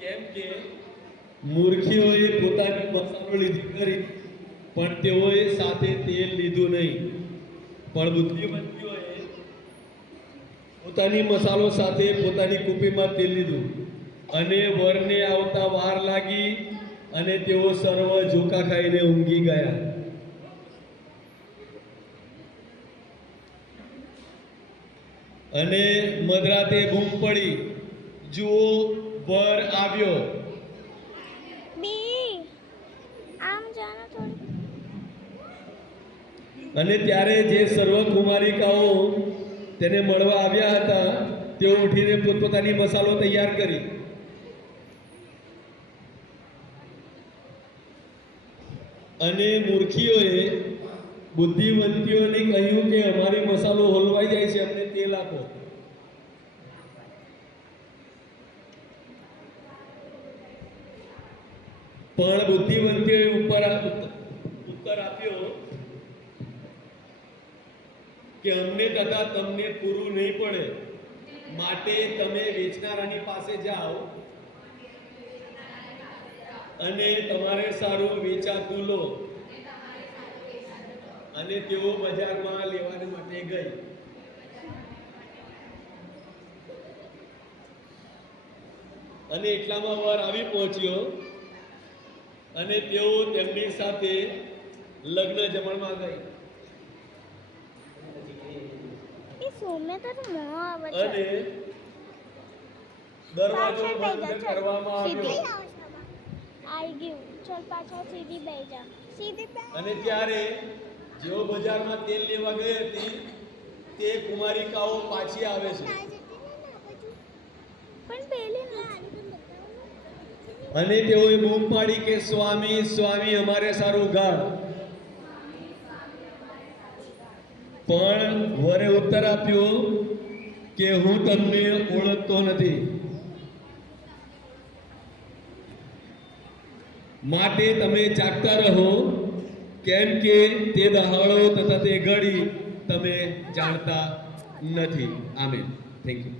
કેમ કે મૂર્ખીઓએ પોતાની મસાલો લીધી કરી પણ તેઓએ સાથે તેલ લીધું નહીં, પણ બુદ્ધિમતીઓએ પોતાની મસાલો સાથે પોતાની કુપીમાં તેલ લીધું અને વરને આવતા વાર લાગી અને તેઓ સર્વ ઝોકા ખાઈને ઊંઘી ગયા. અને મધરાતે બૂમ પડી, જુઓ વર આવ્યો. અને ત્યારે જે સર્વ કુમારિકાઓ તેને મળવા આવ્યા હતા તેઓ ઉઠીને પોતપોતાની મસાલો તૈયાર કરી. અને મૂર્ખીઓએ બુદ્ધિવંતીઓને કહ્યું કે અમારી મસાલો હલવાઈ જાય છે, અમને તેલ આપો. પણ બુદ્ધિવંતીઓએ ઉત્તર આપ્યો કે અમને તથા તમને પૂરું નહીં પડે, માટે તમે વેચનારાની પાસે જાઓ અને તમારે સારું વેચાતું લો. અને તેઓ બજારમાં લેવા માટે ગઈ. અને એટલામાં વર આવી પહોંચ્યો અને તેઓ તેમની સાથે લગ્ન જમણમાં ગઈ. અને દરવાજો બંધ કરવામાં આવ્યો. અને ત્યારે જેઓ બજારમાં તેલ લેવા ગઈ હતી તે કુમારિકાઓ પાછી આવે છે અને તેઓએ બૂમ પાડી કે સ્વામી સ્વામી અમારે સારું ગાળ. પણ વરે ઉત્તર આપ્યો કે હું તમને ઓળખતો નથી, માટે તમે જાગતા રહો, કેમ કે તે દહાડો તથા તે ઘડી તમે જાણતા નથી. આમેન. Thank you.